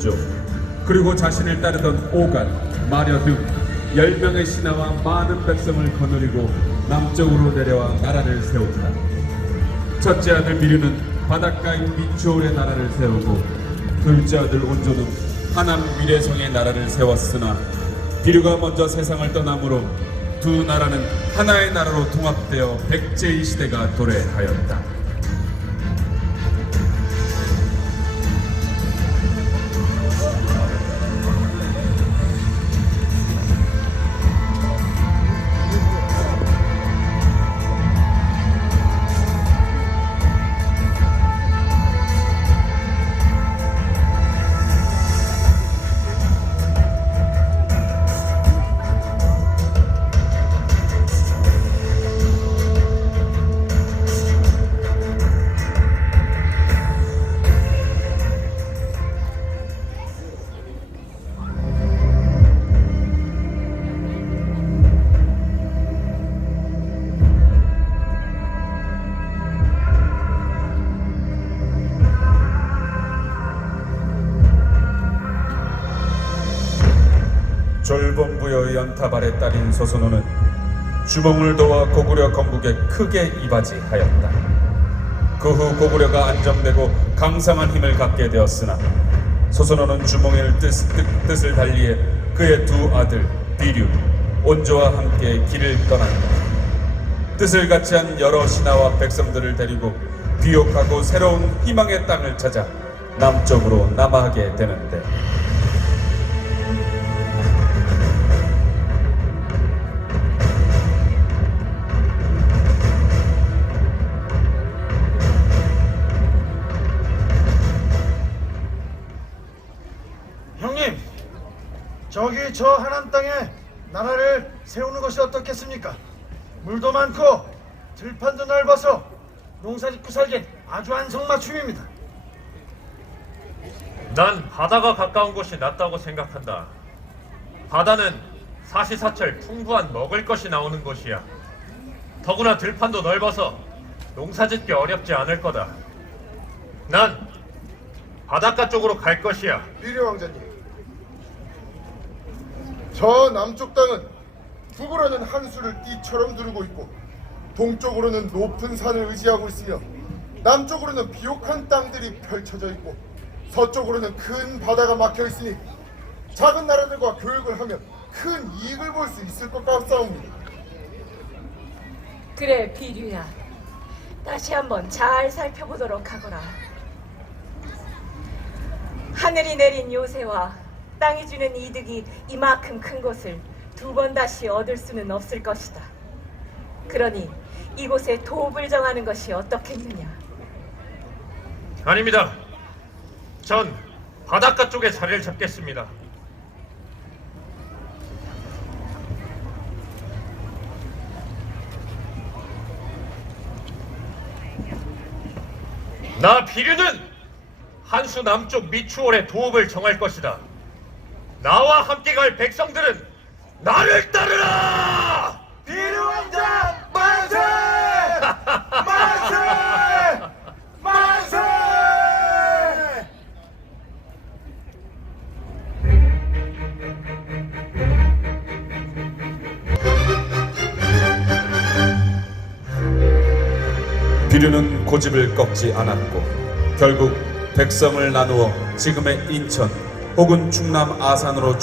죠. 그리고 자신을 따르던 오간, 마려 등 열명의 신하와 많은 백성을 거느리고 남쪽으로 내려와 나라를 세운다. 첫째 아들 미르는 바닷가인 미추홀의 나라를 세우고 둘째 아들 온조는 하남 위례성의 나라를 세웠으나 비류가 먼저 세상을 떠나므로 두 나라는 하나의 나라로 통합되어 백제의 시대가 도래하였다. 졸본부의 연타발의 딸인 소선호는 주몽을 도와 고구려 건국에 크게 이바지하였다. 그 후 고구려가 안정되고 강성한 힘을 갖게 되었으나 소선호는 주몽의 뜻, 뜻, 뜻 을 달리해 그의 두 아들 비류, 온조와 함께 길을 떠난다. 뜻을 같이 한 여러 신하와 백성들을 데리고 비옥하고 새로운 희망의 땅을 찾아 남쪽으로 남하하게 되는데 저 하남 땅에 나라를 세우는 것이 어떻겠습니까? 물도 많고 들판도 넓어서 농사짓고 살기엔 아주 안성맞춤입니다. 난 바다가 가까운 곳이 낫다고 생각한다. 바다는 사시사철 풍부한 먹을 것이 나오는 곳이야. 더구나 들판도 넓어서 농사짓기 어렵지 않을 거다. 난 바닷가 쪽으로 갈 것이야. 미래 왕자님, 저 남쪽 땅은 북으로는 한 수를 띠처럼 두르고 있고 동쪽으로는 높은 산을 의지하고 있으며 남쪽으로는 비옥한 땅들이 펼쳐져 있고 서쪽으로는 큰 바다가 막혀 있으니 작은 나라들과 교육을 하면 큰 이익을 볼 수 있을 것 같사옵니다. 그래 비류야 다시 한번 잘 살펴보도록 하거라 하늘이 내린 요새와 땅이 주는 이득이 이만큼 큰 곳을 두 번 다시 얻을 수는 없을 것이다 그러니 이곳에 도읍을 정하는 것이 어떻겠느냐 아닙니다. 전 바닷가 쪽에 자리를 잡겠습니다. 나 비류는 한수 남쪽 미추홀의 도읍을 정할 것이다. 나와 함께 갈 백성들은 나를 따르라! 비류 왕자 만세! 만세! 만세! 비류는 고집을 꺾지 않았고 결국 백성을 나누어 지금의 인천 혹은 충남 아산으로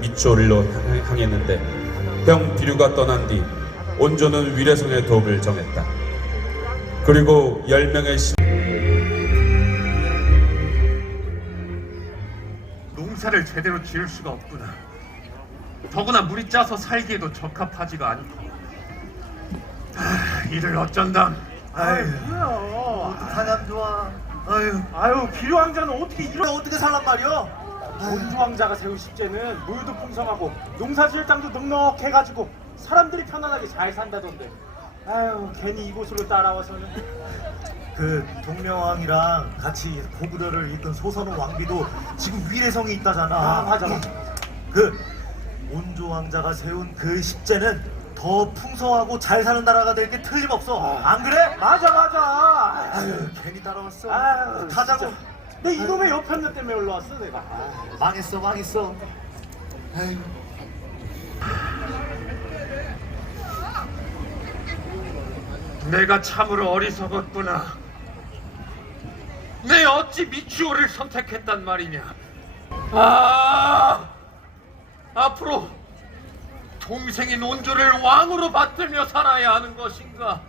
미추홀로 향- 향했는데 병 비류가 떠난 뒤 온조는 위례성의 도읍을 정했다. 그리고 열 명의 신 농사를 제대로 지을 수가 없구나. 더구나 물이 짜서 살기에도 적합하지가 않고. 아, 이를 어쩐담. 아유, 사람 좋아. 아유, 아유, 비류 왕자는 어떻게 이런 어떻게 살란 말이야? 원주 왕자가 세운 십제는 물도 풍성하고 농사지을 땅도 넉넉해가지고 사람들이 편안하게 잘 산다던데 아유 괜히 이곳으로 따라와서는 그 동명왕이랑 같이 고구려를 이끈 소선호 왕비도 지금 위례성에 있다잖아. 아 맞아 맞아 그 온조 왕자가 세운 그 십제는 더 풍성하고 잘 사는 나라가 될 게 틀림없어. 안 그래? 맞아 맞아 아유 괜히 따라왔어. 아유, 타자고. 진짜. 내 이놈의 옆편녀 때문에 올라왔어 내가. 아, 망했어 망했어. 아유. 내가 참으로 어리석었구나. 내 어찌 미추호를 선택했단 말이냐. 아, 앞으로 동생인 온조를 왕으로 받들며 살아야 하는 것인가?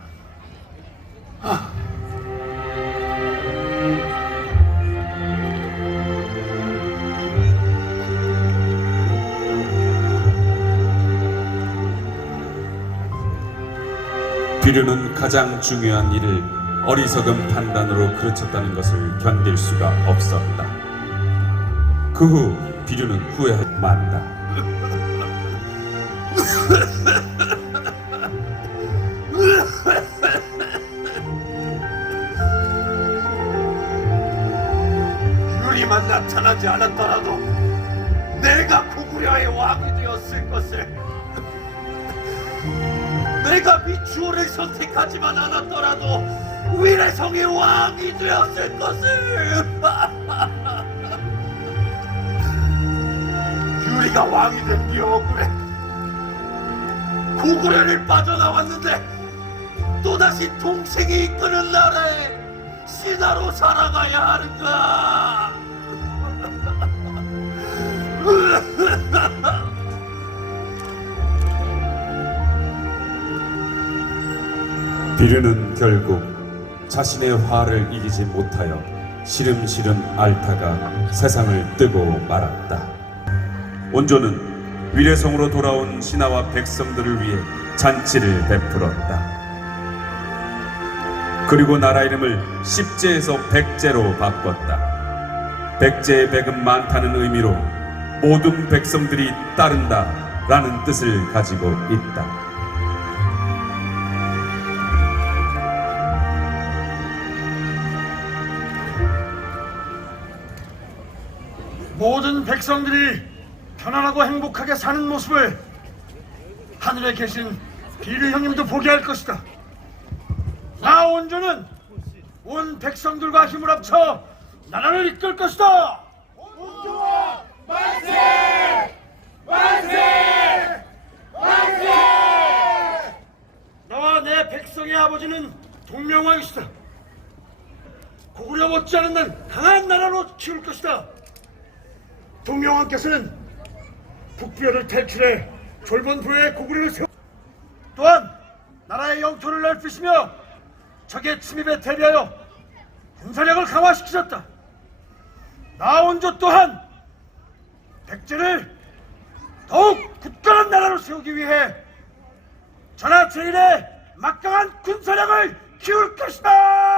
비류는 가장 중요한 일을 어리석은 판단으로 그르쳤다는 것을 견딜 수가 없었다. 그 후 비류는 후회하고 만다. 미추호를 선택하지만 않았더라도 위례 성의 왕이 되었을 것을. 유리가 왕이 된게 억울해 고구려를 빠져나왔는데 또다시 동생이 이끄는 나라에 신하로 살아가야 하는가 비류는 결국 자신의 화를 이기지 못하여 시름시름 앓다가 세상을 뜨고 말았다. 온조는 위례성으로 돌아온 신하와 백성들을 위해 잔치를 베풀었다. 그리고 나라 이름을 십제에서 백제로 바꿨다. 백제의 백은 많다는 의미로 모든 백성들이 따른다 라는 뜻을 가지고 있다. 모든 백성들이 편안하고 행복하게 사는 모습을 하늘에 계신 비류 형님도 보게 할 것이다. 나 원조는 온 백성들과 힘을 합쳐 나라를 이끌 것이다. 나와 내 백성의 아버지는 동명왕이시다. 고구려 못지않은 난 강한 나라로 키울 것이다. 동명왕께서는 북부여를 탈출해 졸본부의 고구려를 세워 또한 나라의 영토를 넓히시며 적의 침입에 대비하여 군사력을 강화시키셨다. 나온조 또한 백제를 더욱 굳건한 나라로 세우기 위해 전하 제일의 막강한 군사력을 키울 것이다.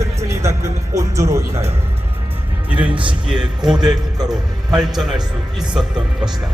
튼튼히 닦은 온조로 인하여 이른 시기에 고대 국가로 발전할 수 있었던 것이다.